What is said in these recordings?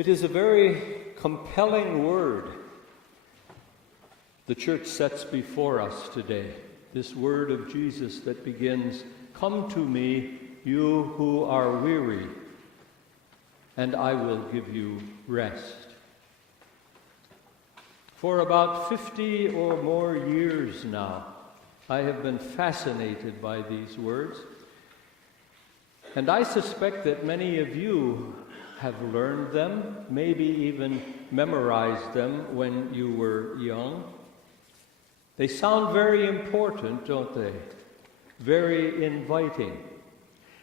It is a very compelling word the church sets before us today. This word of Jesus that begins, "Come to me, you who are weary, and I will give you rest." For about 50 or more years now, I have been fascinated by these words. And I suspect that many of you have learned them, maybe even memorized them when you were young. They sound very important, don't they? Very inviting.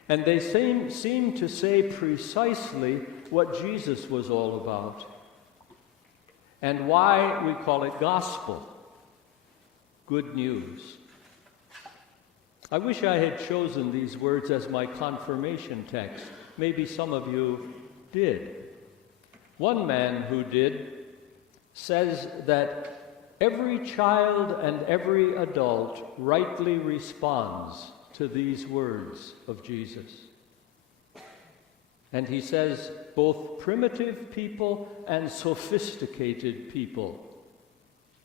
And they seem to say precisely what Jesus was all about, and why we call it gospel, good news. I wish I had chosen these words as my confirmation text. Maybe some of you did. One man who did says that every child and every adult rightly responds to these words of Jesus. And he says both primitive people and sophisticated people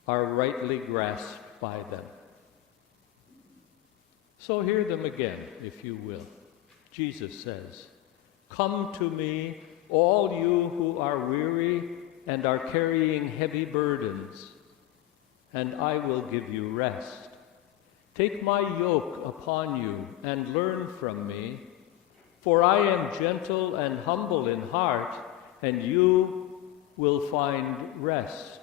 are rightly grasped by them. So hear them again, if you will. Jesus says, "Come to me, all you who are weary and are carrying heavy burdens, and I will give you rest. Take my yoke upon you and learn from me, for I am gentle and humble in heart, and you will find rest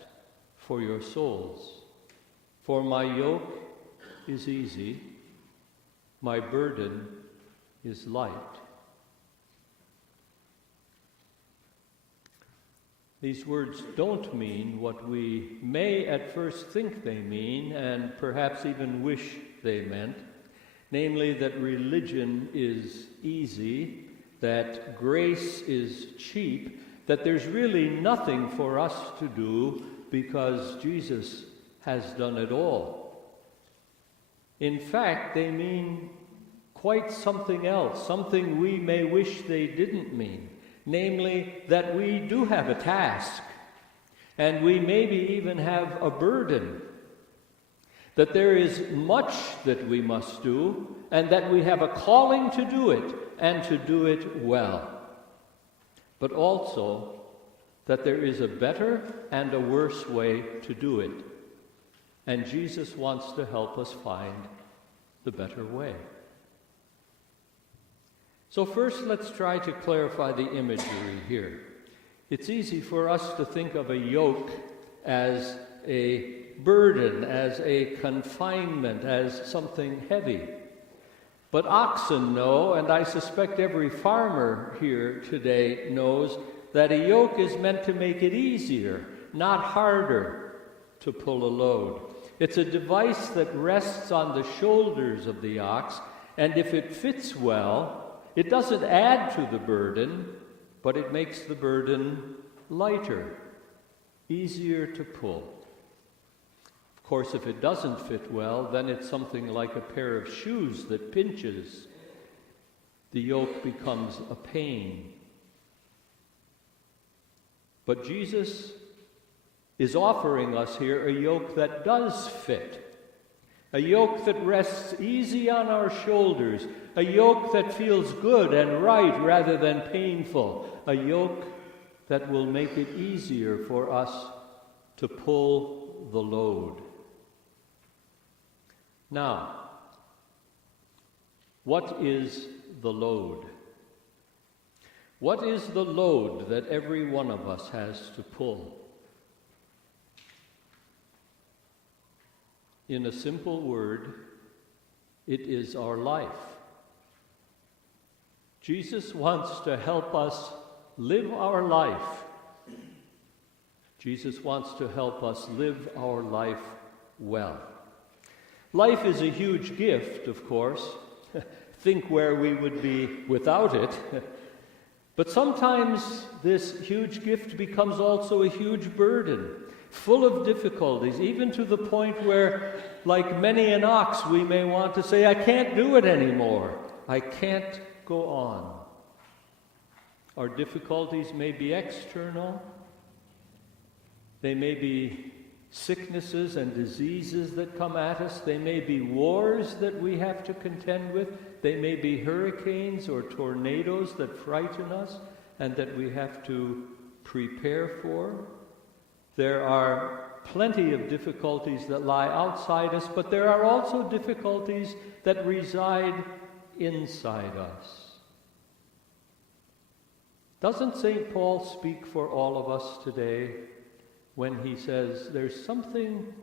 for your souls. For my yoke is easy, my burden is light." These words don't mean what we may at first think they mean, and perhaps even wish they meant, namely that religion is easy, that grace is cheap, that there's really nothing for us to do because Jesus has done it all. In fact, they mean quite something else, something we may wish they didn't mean. Namely, that we do have a task, and we maybe even have a burden, that there is much that we must do, and that we have a calling to do it, and to do it well. But also that there is a better and a worse way to do it, and Jesus wants to help us find the better way. So first, let's try to clarify the imagery here. It's easy for us to think of a yoke as a burden, as a confinement, as something heavy. But oxen know, and I suspect every farmer here today knows, that a yoke is meant to make it easier, not harder, to pull a load. It's a device that rests on the shoulders of the ox, and if it fits well, it doesn't add to the burden, but it makes the burden lighter, easier to pull. Of course, if it doesn't fit well, then it's something like a pair of shoes that pinches. The yoke becomes a pain. But Jesus is offering us here a yoke that does fit. A yoke that rests easy on our shoulders. A yoke that feels good and right rather than painful. A yoke that will make it easier for us to pull the load. Now, what is the load? What is the load that every one of us has to pull? In a simple word, it is our life. Jesus wants to help us live our life. Jesus wants to help us live our life well. Life is a huge gift, of course. Think where we would be without it. But sometimes this huge gift becomes also a huge burden, full of difficulties, even to the point where, like many an ox, we may want to say, "I can't do it anymore. I can't go on." Our difficulties may be external. They may be sicknesses and diseases that come at us. They may be wars that we have to contend with. They may be hurricanes or tornadoes that frighten us and that we have to prepare for. There are plenty of difficulties that lie outside us, but there are also difficulties that reside inside us. Doesn't St. Paul speak for all of us today when he says, there's something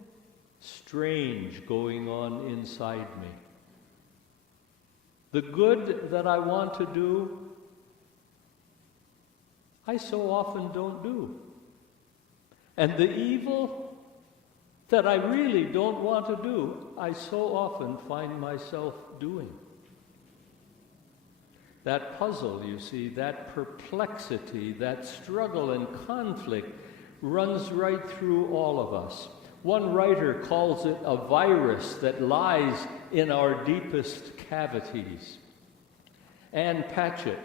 strange going on inside me? The good that I want to do, I so often don't do. And the evil that I really don't want to do, I so often find myself doing. That puzzle, you see, that perplexity, that struggle and conflict runs right through all of us. One writer calls it a virus that lies in our deepest cavities. Anne Patchett,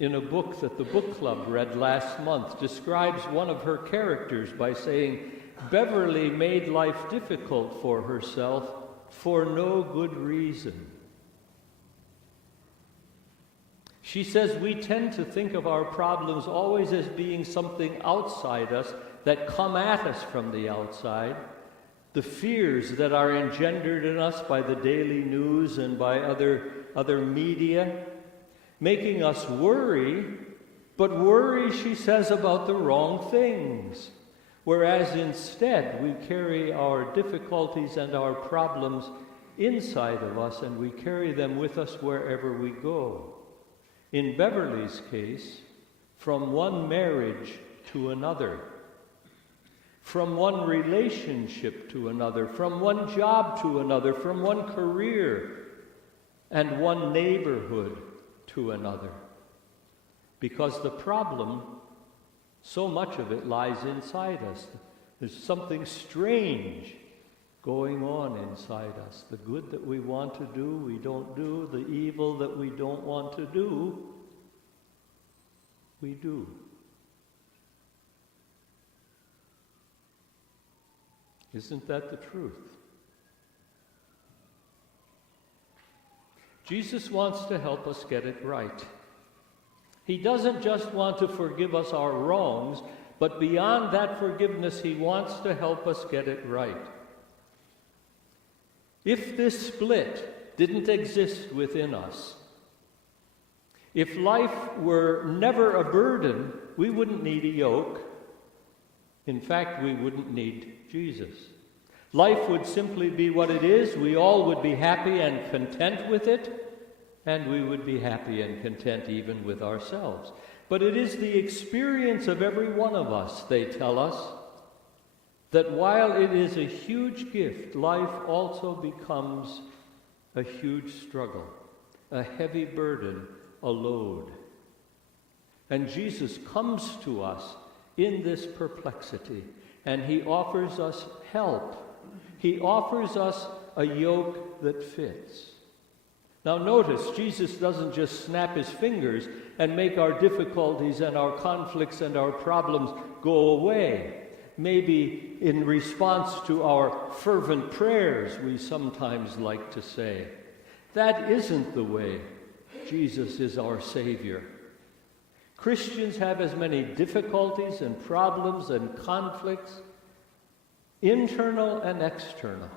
in a book that the book club read last month, describes one of her characters by saying, Beverly made life difficult for herself for no good reason. She says we tend to think of our problems always as being something outside us that come at us from the outside, the fears that are engendered in us by the daily news and by other media, making us worry, but worry, she says, about the wrong things. Whereas instead we carry our difficulties and our problems inside of us and we carry them with us wherever we go. In Beverly's case, from one marriage to another, from one relationship to another, from one job to another, from one career and one neighborhood to another. Because the problem, so much of it lies inside us. There's something strange going on inside us. The good that we want to do, we don't do. The evil that we don't want to do, we do. Isn't that the truth? Jesus wants to help us get it right. He doesn't just want to forgive us our wrongs, but beyond that forgiveness, he wants to help us get it right. If this split didn't exist within us, if life were never a burden, we wouldn't need a yoke. In fact, we wouldn't need Jesus. Life would simply be what it is. We all would be happy and content with it, and we would be happy and content even with ourselves. But it is the experience of every one of us, they tell us, that while it is a huge gift, life also becomes a huge struggle, a heavy burden, a load. And Jesus comes to us in this perplexity, and he offers us help. He offers us a yoke that fits. Now notice, Jesus doesn't just snap his fingers and make our difficulties and our conflicts and our problems go away. Maybe in response to our fervent prayers, we sometimes like to say. That isn't the way. Jesus is our Savior. Christians have as many difficulties and problems and conflicts, internal and external,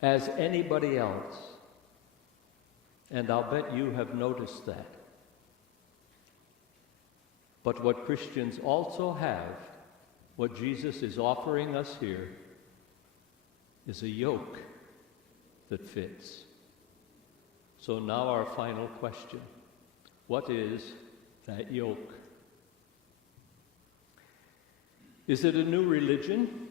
as anybody else. And I'll bet you have noticed that. But what Christians also have, what Jesus is offering us here, is a yoke that fits. So now our final question. What is that yoke? Is it a new religion?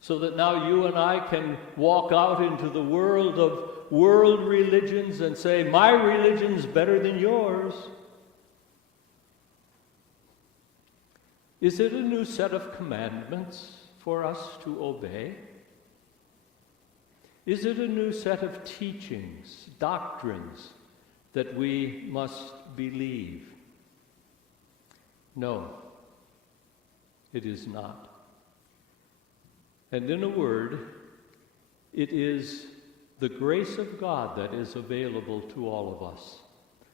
So that now you and I can walk out into the world of world religions and say, my religion's better than yours? Is it a new set of commandments for us to obey? Is it a new set of teachings, doctrines that we must believe? No, it is not. And in a word, it is the grace of God that is available to all of us.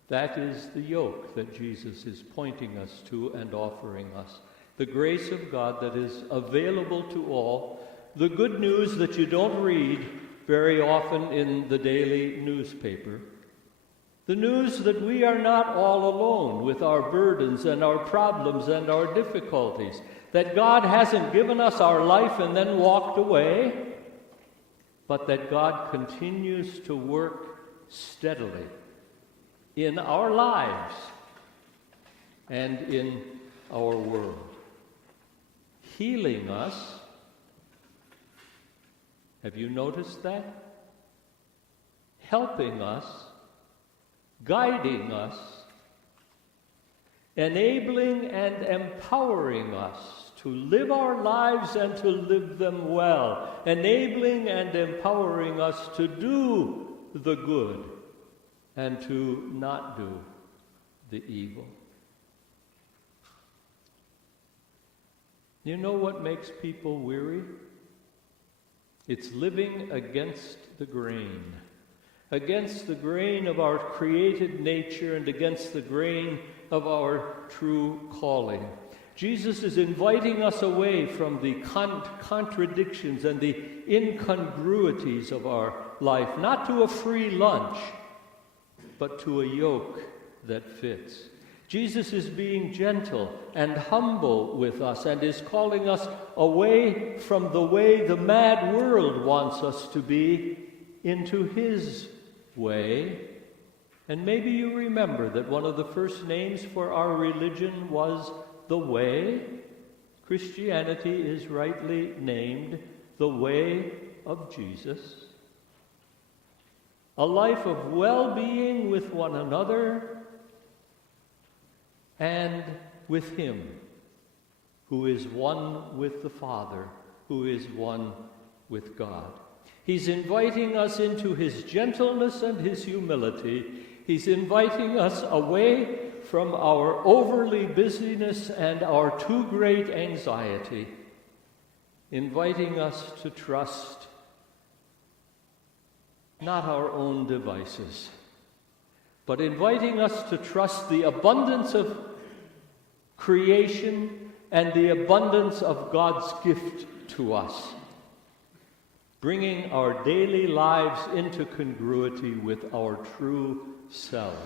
That is the yoke that Jesus is pointing us to and offering us. The grace of God that is available to all. The good news that you don't read very often in the daily newspaper. The news that we are not all alone with our burdens and our problems and our difficulties. That God hasn't given us our life and then walked away, but that God continues to work steadily in our lives and in our world, healing us. Have you noticed that? Helping us, guiding us, enabling and empowering us to live our lives and to live them well, enabling and empowering us to do the good and to not do the evil. You know what makes people weary? It's living against the grain of our created nature and against the grain of our true calling. Jesus is inviting us away from the contradictions and the incongruities of our life, not to a free lunch, but to a yoke that fits. Jesus is being gentle and humble with us and is calling us away from the way the mad world wants us to be into his way. And maybe you remember that one of the first names for our religion was the Way. Christianity is rightly named the Way of Jesus. A life of well-being with one another and with him, who is one with the Father, who is one with God. He's inviting us into his gentleness and his humility. He's inviting us away from our overly busyness and our too great anxiety, inviting us to trust not our own devices, but inviting us to trust the abundance of creation and the abundance of God's gift to us, bringing our daily lives into congruity with our true self.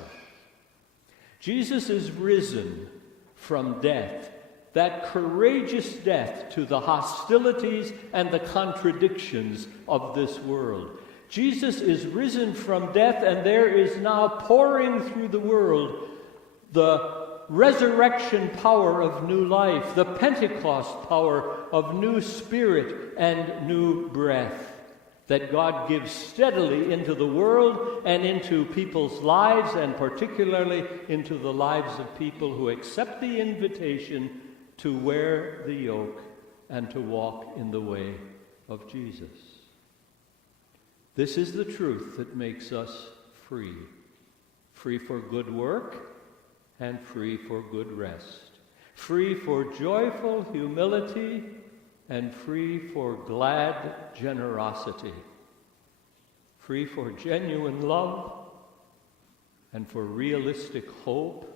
Jesus is risen from death, that courageous death to the hostilities and the contradictions of this world. Jesus is risen from death, and there is now pouring through the world the resurrection power of new life, the Pentecost power of new spirit and new breath that God gives steadily into the world and into people's lives, and particularly into the lives of people who accept the invitation to wear the yoke and to walk in the way of Jesus. This is the truth that makes us free. Free for good work and free for good rest. Free for joyful humility and free for glad generosity. Free for genuine love and for realistic hope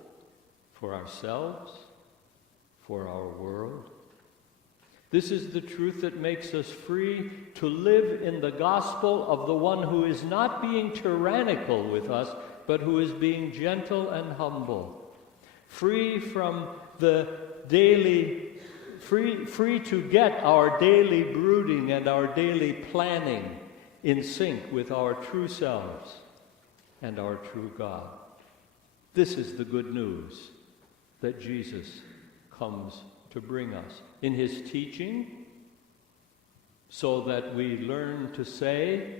for ourselves, for our world. This is the truth that makes us free to live in the gospel of the one who is not being tyrannical with us, but who is being gentle and humble. Free from the daily, free to get our daily brooding and our daily planning in sync with our true selves and our true God. This is the good news that Jesus comes to bring us in his teaching, so that we learn to say,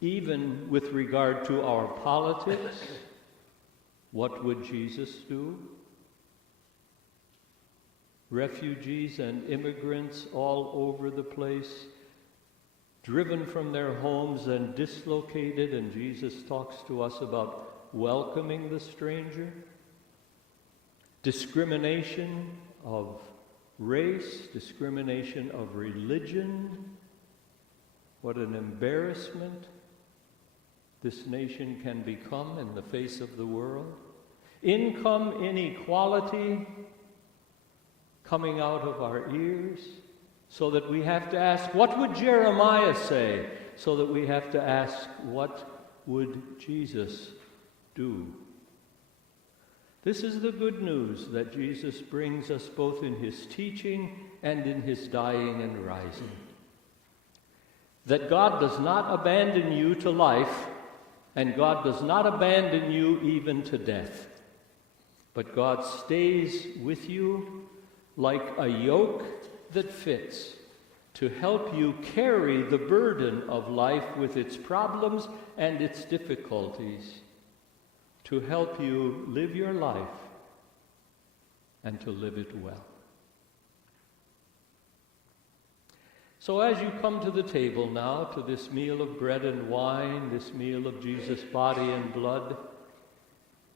even with regard to our politics, what would Jesus do? Refugees and immigrants all over the place, driven from their homes and dislocated, and Jesus talks to us about welcoming the stranger. discrimination of race, discrimination of religion. What an embarrassment this nation can become in the face of the world. Income inequality coming out of our ears, so that we have to ask, what would Jeremiah say? So that we have to ask, what would Jesus do? This is the good news that Jesus brings us both in his teaching and in his dying and rising. That God does not abandon you to life, and God does not abandon you even to death. But God stays with you like a yoke that fits, to help you carry the burden of life with its problems and its difficulties, to help you live your life and to live it well. So as you come to the table now, to this meal of bread and wine, this meal of Jesus' body and blood,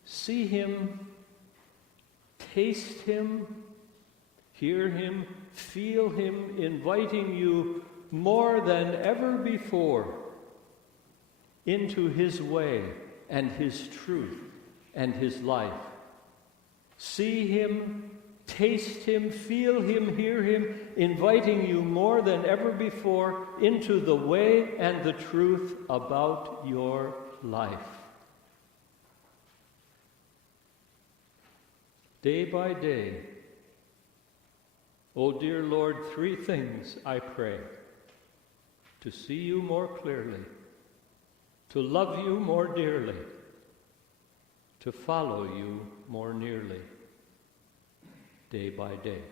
see him, taste him, hear him, feel him inviting you more than ever before into his way and his truth and his life. See him, taste him, feel him, hear him, inviting you more than ever before into the way and the truth about your life. Day by day, oh dear Lord, 3 things I pray: to see you more clearly, to love you more dearly, to follow you more nearly, day by day.